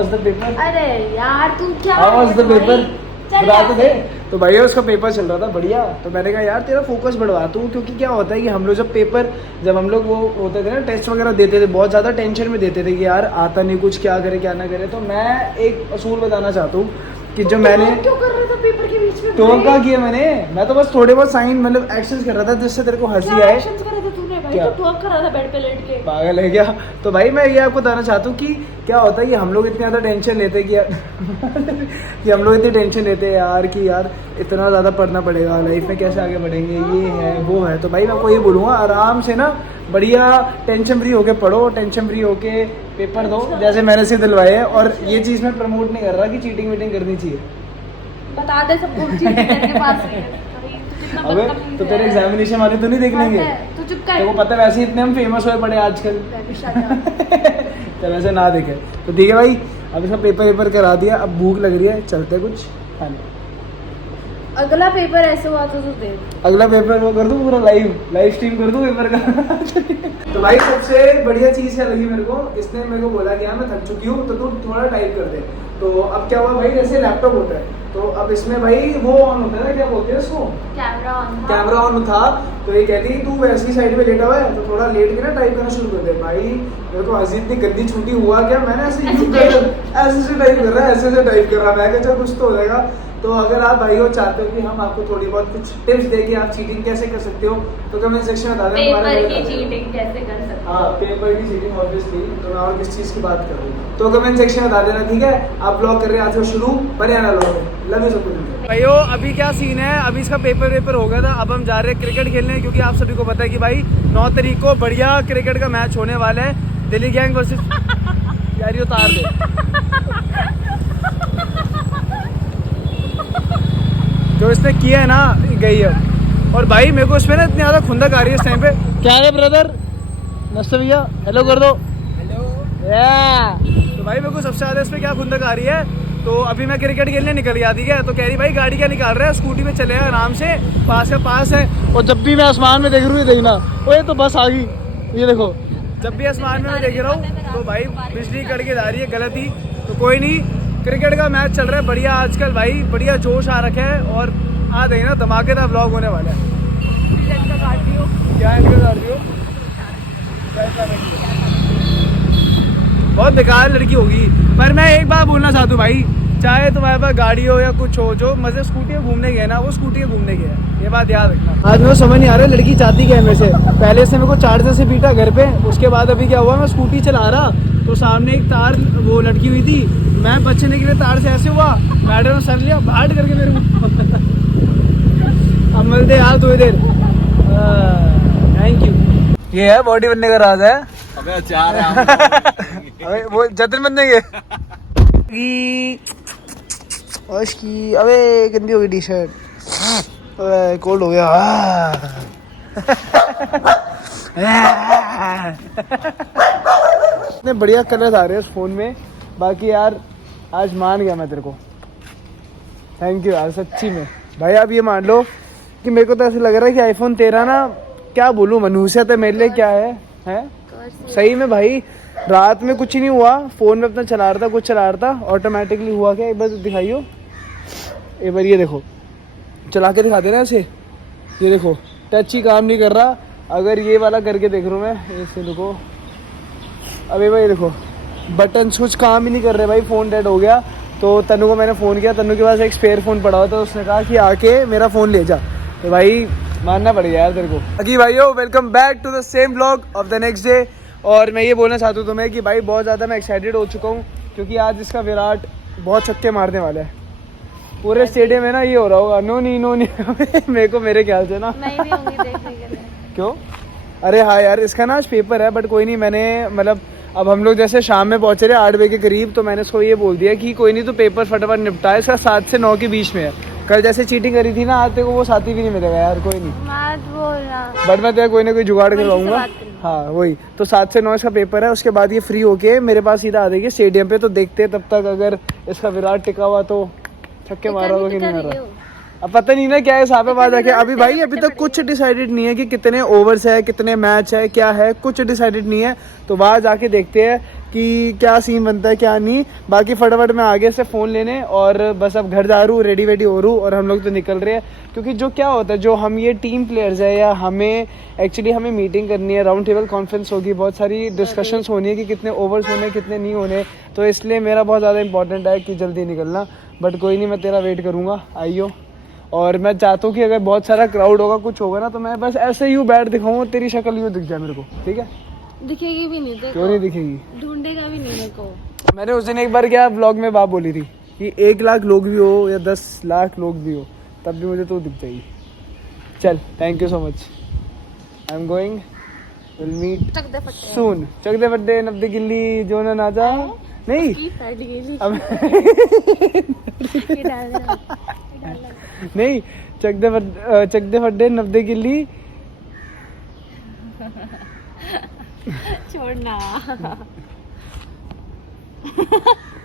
Was the paper? अरे यार तू क्या हाउ वाज द पेपर? चल बता तो यार। दे। तो भैया उसका पेपर चल रहा था बढ़िया, तो मैंने कहा यार तेरा फोकस बढ़वा तू, क्योंकि क्या होता है कि हम लोग जब हम लोग वो होते थे ना टेस्ट वगैरह देते थे, बहुत ज़्यादा टेंशन में देते थे कि यार आता नहीं कुछ, क्या करे क्या ना करे। तो मैं एक असूल बताना चाहता हूँ कि जो मैंने क्यों कर रहा था पेपर के बीच में? तो क्या किया मैं तो बस थोड़े बहुत साइन मतलब एक्शंस कर रहा था जिससे तेरे को हंसी आए। एक्शंस करे थे तूने भाई? क्या? तू टॉक कर रहा था बेड पे लेट के। पागल है क्या? तो भाई मैं ये आपको बताना चाहता हूँ कि क्या होता है कि हम लोग इतनी ज़्यादा टेंशन लेते हैं कि कि हम लोग इतनी टेंशन लेते हैं यार कि यार इतना ज़्यादा पढ़ना पड़ेगा, लाइफ में कैसे आगे बढ़ेंगे, ये है वो है। तो भाई मैं आपको ये बोलूँगा आराम से ना बढ़िया टेंशन फ्री होके पढ़ो, टेंशन फ्री होके पेपर दो जैसे मैंने से दिलवाए है। और ये चीज़ मैं प्रमोट नहीं कर रहा कि चीटिंग वीटिंग करनी चाहिए। बता दे सबको चीज तेरे पास है। भाई, तू कितना अबे बदतमीज तो है। तेरे एग्जामिनेशन वाले तो नहीं देख लेंगे? तू चुप कर। तेरे को पता है वैसे ही इतने हम फेमस हुए पड़े आजकल। चल वैसे ना देखे तो ठीक है भाई। अब इसका पेपर करा दिया, अब भूख लग रही है, चलते कुछ खाने। अगला पेपर ऐसे हुआ तो तू दे। अगला पेपर वो कर दूं पूरा लाइव स्ट्रीम कर दूं पेपर का। तो भाई सबसे बढ़िया चीज़ क्या लगी मेरे को, इसने मेरे को बोला कि हाँ मैं थक चुकी हूँ तो तू थोड़ा टाइप कर दे। तो अब क्या हुआ भाई, जैसे लैपटॉप होता है तो अब इसमें भाई वो ऑन होता है ना, क्या बोलते हैं उसको, कैमरा ऑन था। तो ये कहती है तू वैसी साइड में लेटा हुआ है तो थोड़ा लेट के ना टाइप करना शुरू कर दे। भाई मेरे को हंसी इतनी गंदी छूटी, हुआ क्या मैंने ऐसे ऐसे टाइप कर रहा है, ऐसे टाइप कर रहा है। मैं क्या कुछ तो हो जाएगा। तो अगर आप भाई हो चाहते हो कि हम आपको थोड़ी बहुत कुछ टिप्स दें कि आप चीटिंग कैसे कर सकते हो तो कमेंट सेक्शन में बता दें। पेपर की चीटिंग कैसे कर सकते हो? हाँ पेपर की चीटिंग ऑब्वियसली, तो मैं और किस चीज़ की बात कर रही हूँ तो कमेंट सेक्शन में बता देना, ठीक है। आप ब्लॉग कर रहे हैं आज से शुरू, बने आना लोग, लव यू सब कुछ। भाइयों अभी क्या सीन है, अभी इसका पेपर हो गया था, अब हम जा रहे हैं क्रिकेट खेलने, क्योंकि आप सभी को पता है कि भाई 9 तारीख को बढ़िया क्रिकेट का मैच होने वाला है, दिल्ली गैंग वर्सेस यार ये उतार दे जो इसने किया है ना गई है। और भाई मेरे को इसमें ना इतनी ज़्यादा खुंदक आ रही है इस टाइम पे। क्या है ब्रदर? नमस्ते भैया, हेलो कर दो। हेलो। तो भाई मेरे को सबसे ज़्यादा इसमें क्या खुंदक आ रही है, तो अभी मैं क्रिकेट खेलने निकल गया, ठीक है। तो कह रही भाई गाड़ी क्या निकाल रहा है, स्कूटी पे चले आराम से, पास है। और जब भी मैं आसमान में देख रहा हूँ, ये देखना ओए तो बस आ गई, ये देखो जब भी आसमान में मैं देख रहा हूँ तो भाई बिजली कड़के जा रही है, गलत ही। तो कोई नहीं, क्रिकेट का मैच चल रहा है बढ़िया आजकल भाई, बढ़िया जोश आ रखा है और आ गई ना धमाकेदार व्लॉग होने वाला है। क्या इंतजार रही हो? बहुत बेकार लड़की होगी। पर मैं एक बात बोलना चाहता हूँ भाई, चाहे तुम्हारे पास गाड़ी हो या कुछ हो, जो मजे स्कूटी में घूमने गए ना वो स्कूटी में घूमने गए, ये बात याद रखना। आज मेरे को समझ नहीं आ रहा लड़की चाहती क्या है मेरे से। पहले से मेरे को चार्जर से पीटा घर पे, उसके बाद अभी क्या हुआ, मैं स्कूटी चला रहा तो सामने एक तार वो लटकी हुई थी, मैं बचने के लिए तार से ऐसे हुआ, मैडम ने सर लिया भाट करके मेरे मुंह। अब मिलते यार थोड़ी देर, थैंक यू। ये है बॉडी बनने का राज है। अबे चार है अबे वो जतन बनने के की। अबे गंदी हो गई टी शर्ट, कोल्ड हो गया। इतने बढ़िया कलर्स आ रहे हैं उस फोन में। बाकी यार आज मान गया मैं तेरे को, थैंक यू यार सच्ची में भाई। आप ये मान लो कि मेरे को तो ऐसा लग रहा है कि आईफोन 13 ना, क्या बोलूँ, मनहूसियत है मेरे लिए। क्या है सही में भाई। रात में कुछ ही नहीं हुआ, फ़ोन में अपना चला रहा था, कुछ चला रहा था, ऑटोमेटिकली हुआ क्या, एक बार दिखाइयो, एक बार ये देखो, चला के दिखा दे रहा ऐसे, ये देखो टच ही काम नहीं कर रहा। अगर ये वाला करके देख रहा हूँ मैं, ऐसे देखो, अबे भाई देखो बटन कुछ काम ही नहीं कर रहे भाई, फ़ोन डेड हो गया। तो तनु को मैंने फ़ोन किया, तनु के पास एक स्पेयर फ़ोन पड़ा हुआ था, उसने कहा कि आके मेरा फ़ोन ले जा। तो भाई मानना पड़ेगा यार तेरे को। बाकी भाइयों welcome back to the same blog of the next day. और मैं ये बोलना चाहता हूँ तुम्हें कि भाई बहुत ज़्यादा मैं एक्साइटेड हो चुका हूँ, क्योंकि आज इसका विराट बहुत छक्के मारने वाला है। पूरे स्टेडियम में ना ये हो रहा होगा, नो नहीं मेरे को मेरे ख्याल से ना मैं भी होंगी देखने के लिए। क्यों? अरे हाँ यार इसका ना आज पेपर है, बट कोई नहीं, मैंने मतलब अब हम लोग जैसे शाम में पहुँचे रहे 8 बजे के करीब, तो मैंने इसको ये बोल दिया कि कोई नहीं तो पेपर फटाफट निपटा, इसका 7 से 9 के बीच में है। कल जैसे चीटिंग करी थी ना, आज तेरे को वो साथी भी नहीं मिलेगा यार, कोई नहीं। बट मैं तेरा कोई ना कोई जुगाड़ करवाऊंगा। हाँ वही तो 7 से 9 इसका पेपर है, उसके बाद ये फ्री होके मेरे पास सीधा आ जाएगी स्टेडियम पे। तो देखते हैं तब तक अगर इसका विराट टिका हुआ तो छक्के मारा होगा कि नहीं मारा। अब पता नहीं ना क्या हिसाब है वहाँ जाके। अभी भाई अभी तक कुछ डिसाइडेड नहीं है कि कितने ओवर्स है, कितने मैच है, क्या है, कुछ डिसाइडेड नहीं है। तो वहाँ जाके देखते हैं कि क्या सीन बनता है क्या नहीं। बाकी फटाफट मैं आगे से फ़ोन लेने और बस अब घर जा रहा हूँ, रेडी वेडी हो रहा हूँ और हम लोग तो निकल रहे हैं। क्योंकि जो क्या होता है, जो हम ये टीम प्लेयर्स है या हमें एक्चुअली हमें मीटिंग करनी है, राउंड टेबल कॉन्फ्रेंस होगी, बहुत सारी डिस्कशंस होनी है कि कितने ओवर्स होने कितने नहीं होने। तो इसलिए मेरा बहुत ज़्यादा इंपॉर्टेंट है कि जल्दी निकलना। बट कोई नहीं, मैं तेरा वेट करूँगा, आइयो। और मैं चाहता हूँ कि अगर बहुत सारा क्राउड होगा, कुछ होगा ना, तो मैं बस ऐसे ही बैठ दिखाऊँ, तेरी शक्ल यूँ दिख जाए मेरे को, ठीक है? दिखेगी भी नहीं, देखो क्यों नहीं दिखेगी? ढूंढेगा भी नहीं मेरे को। मैंने उस दिन एक बार क्या व्लॉग में बात बोली थी कि 1 लाख लोग भी हो या 10 लाख लोग भी हो, तब भी मुझे तो दिख जाएगी। चल, thank you so much, I am going, will meet चक दे फटे सून। चक दे फटे 90 गिल्ली जो ना नाचा नहीं की फट गई अब ये डाल दे। नहीं, चक दे फटे 90 गिल्ली। छोड़ना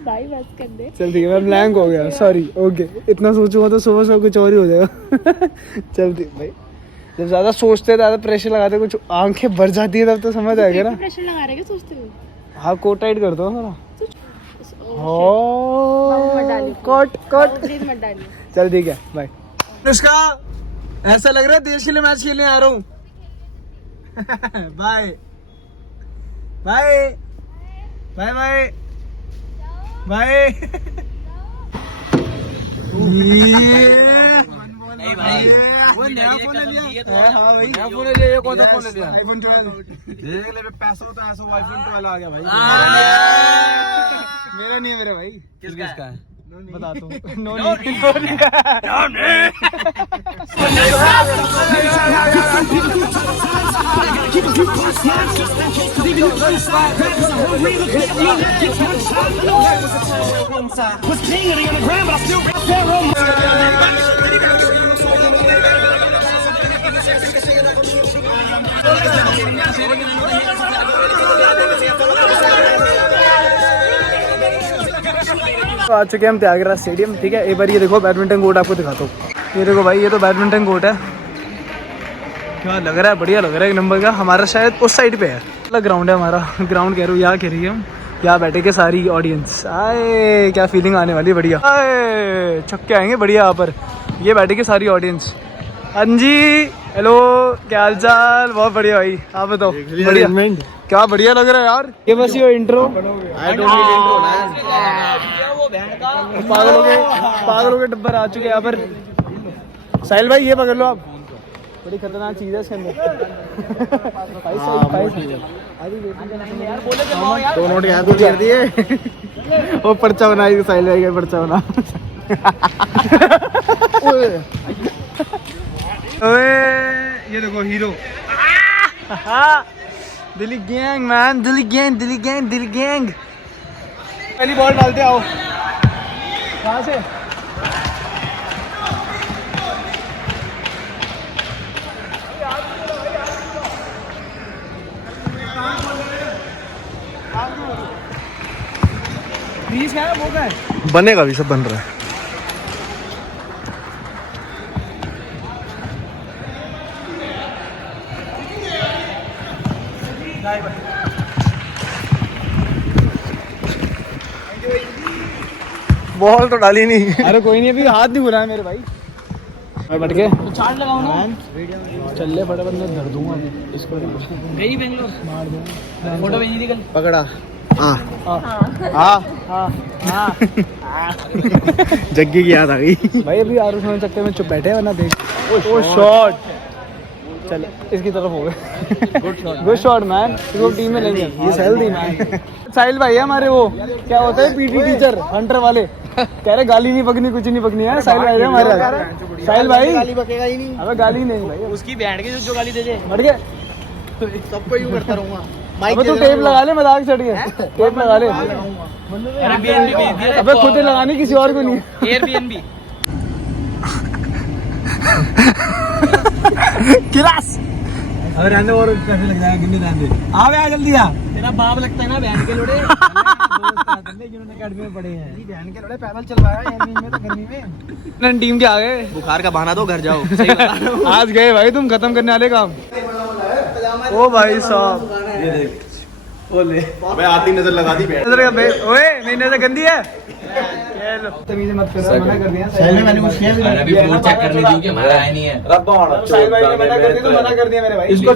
भाई बस कर दे। चल ठीक है, मैं ब्लैंक हो गया, सॉरी। ओके, इतना सोचूंगा तो सुबह सुबह कुछ और ही हो जाएगा। चल ठीक भाई, जब ज़्यादा सोचते ज़्यादा प्रेशर लगाते कुछ आंखें भर जाती है तब तो समझ आएगा ना। प्रेशर लगा रहे क्या सोचते हो? हाँ, कोट टाइट कर दो मेरा। मत डाली कोट कोट। प्लीज मत डाली। चल ठीक है, बाय। इसका ऐसा लग रहा है देश के लिए मैच खेलने आ रहा हूँ। Bye bye bye bye bye. वो नया फोन लिया। हाँ भाई, नया फोन लिया। ये कौन सा फोन लिया? आईफोन 12। देख ले, पैसा तो ऐसा आईफोन 12 आ गया भाई। मेरा नहीं है मेरा भाई। किसका है? बता दो। नो तो आ चुके हैं हम त्यागराज स्टेडियम, ठीक है। एक बार ये देखो बैडमिंटन कोर्ट आपको दिखाता हूँ। ये देखो भाई, ये तो बैडमिंटन कोर्ट है। क्या लग रहा है, बढ़िया लग रहा है, एक नंबर का। हमारा शायद उस साइड पे है, अलग ग्राउंड है हमारा। ग्राउंड कह रहा हूँ, यहाँ कह रही है हम, यहाँ बैठे के सारी ऑडियंस। आए, क्या फीलिंग आने वाली है, बढ़िया। आए, छक्के आएंगे बढ़िया यहाँ पर। ये बैठे के सारी ऑडियंस। हाँ जी, हेलो, क्या हाल चाल? बहुत बढ़िया भाई, आप बताओ। बढ़िया, क्या बढ़िया लग रहा है यार। ये बस ये इंट्रो। पागलों के डब्बर आ चुके हैं यहाँ पर। साहिल भाई ये पकड़ लो आप, बड़ी खतरनाक चीज है इसके अंदर। दो नोट यहाँ को घेर दिए। वो पर्चा बनाई साहिल भाई का, पर्चा बना। ये देखो hero. Delhi gang man, Delhi gang, Delhi gang, Delhi gang. पहली बॉल डालते आओ। कहाँ से? बीच है वो क्या है? बनेगा भी, सब बन रहा है। बॉल तो डाली नहीं। अरे कोई नहीं, अभी हाथ नहीं बुलाया मेरे भाई। मैं बैठ के चार्ट लगाऊं ना, चल ले फटाफट, मैं धर दूंगा इसको। गई बेंगलोर मार दूंगा, फोटो भेजी थी कल। पकड़ा। हाँ हाँ हाँ। जग्गी की याद आ गई भाई। अभी आरुष होने चक्कर में चुप बैठे, वरना देख। ओ शॉट, चल इसकी तरफ हो गए। गुड शॉट मैन, इसको टीम में लेंगे। ये साहिल दी मैन, साहिल भाई है हमारे। वो क्या होता है, पीटी टीचर, हंटर वाले। कह रहे गाली नहीं बकनी, कुछ नहीं बकनी है। साहिल भाई है हमारे। साहिल भाई गाली बकेगा ही नहीं। अबे गाली नहीं भाई, उसकी बैंड के जो गाली दे दे बढ़ गए। सबको यूं करता रहूंगा। अबे तू टेप लगा ले, मजाक चढ़ गया। टेप लगा ले। अबे खुद ही लगानी, किसी और को नहीं। Airbnb class. अरे रहने और कैसे लग जाएगा, गिनने रहने दे। आ बे, आ जल्दी आ। तेरा बाप लगता है ना बैंड के लोड़े। अकेडमी में पढ़े हैं बहन के लड़े पैदल चलवाया यार में तो गर्मी में टीम के आ गए। बुखार का बहाना दो घर जाओ सही बता रहा हूं। आज गए भाई तुम खत्म करने वाले काम। ओ भाई साहब ये देख बोले मैं आती नजर लगा दी बैठ नजर ओए मेरी नजर गंदी है। ये लो तमीज़ मत करो, मना कर दिया पहले मैंने कुछ किया भी नहीं। अभी फ्लोर चेक करने दी कि हमारा आया नहीं है। साहिल भाई ने मना कर दिया तो मना कर दिया मेरे भाई। इसको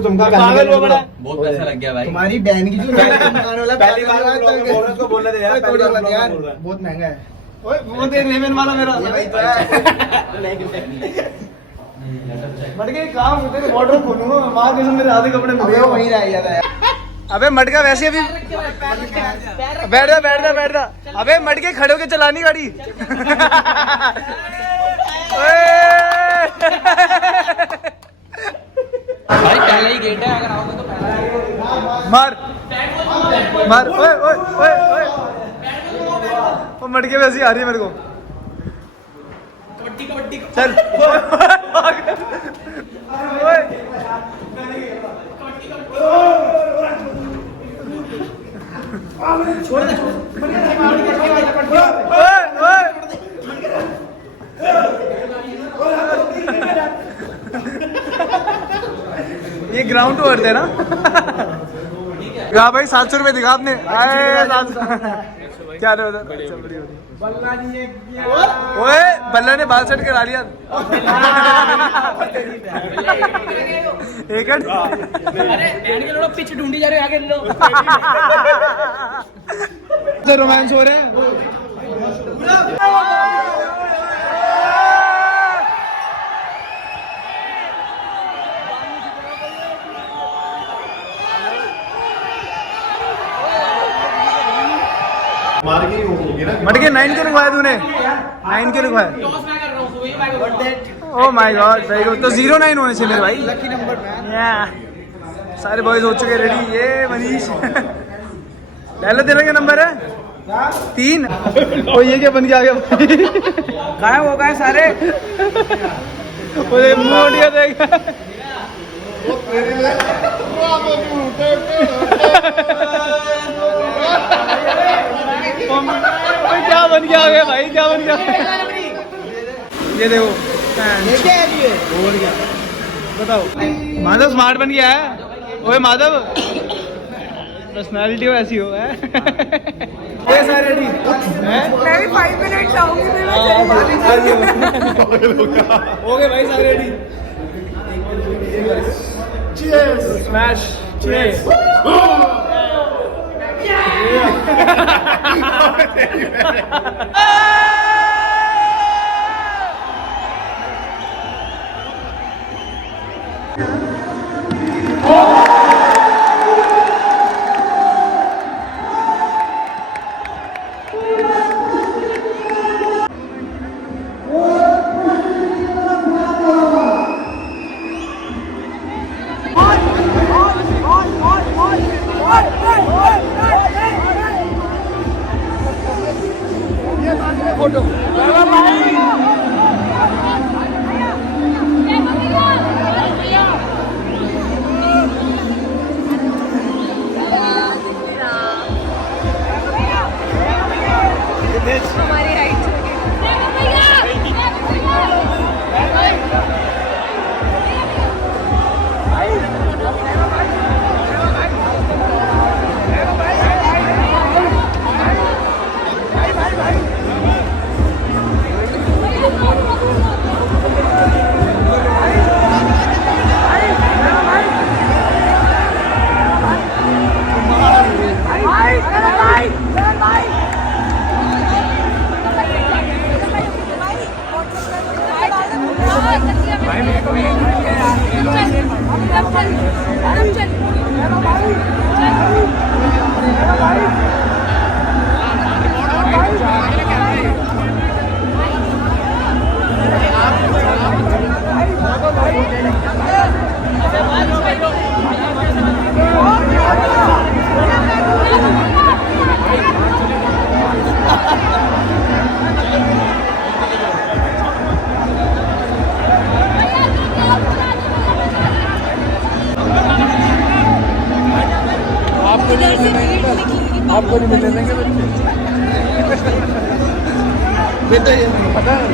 चमका पागल हो बड़ा। बहुत पैसा लग गया भाई। तुम्हारी बहन की जो चमकाने वाला पहली बार को बोलने दे यार थोड़ी मत यार बहुत महंगा है। ओए वो देख रेमन वाला मेरा ये भाई तो है मटके काम होते थे वाटर खोलूंगा मां के मेरे आधे कपड़े मिल अबे गए। वो वहीं रह गया था अबे मटका वैसे अभी बैठ जा। अबे मटके खड़े होके चलानी गाड़ी। भाई पहले ही गेट है, अगर आओगे तो पहले मार ओए वो मटके वैसी आ रही है मेरे को। चल ये ग्राउंड टू अर्थ है ना। हाँ भाई 700 रुपए दिखा आपने। क्या ओए बल्ला ने बाल सेट करा लिया। एक पिच ढूंढी जा रहे हो आगे लो। रोमांस हो रहे हैं। मटके 9 क्यों लिखवाया तूने? 9 क्यों लिखवाया? Oh my God very good. तो 09 होने चाहिए मेरे भाई। लकी नंबर मैन सारे बॉयज हो चुके रेडी। ये मनीष पहले तेरा क्या नंबर है? 3। ओ ये क्या बन के आ गया भाई? गायब हो गए सारे ओए मोटिया देख। ओए क्या बन के आ गया भाई? क्या बन गया? ये देखो बताओ। माधव स्मार्ट बन गया है। ओए माधव पर्सनालिटी हो ऐसी हो है। ये सारे रेडी हैं? मैं भी 5 मिनट आऊंगी फिर मैं हो गए भाई सारे रेडी। Cheers smash cheers. हमारी हाइट आपको को नहीं मिलने देंगे बच्चे। बेटा ये पता है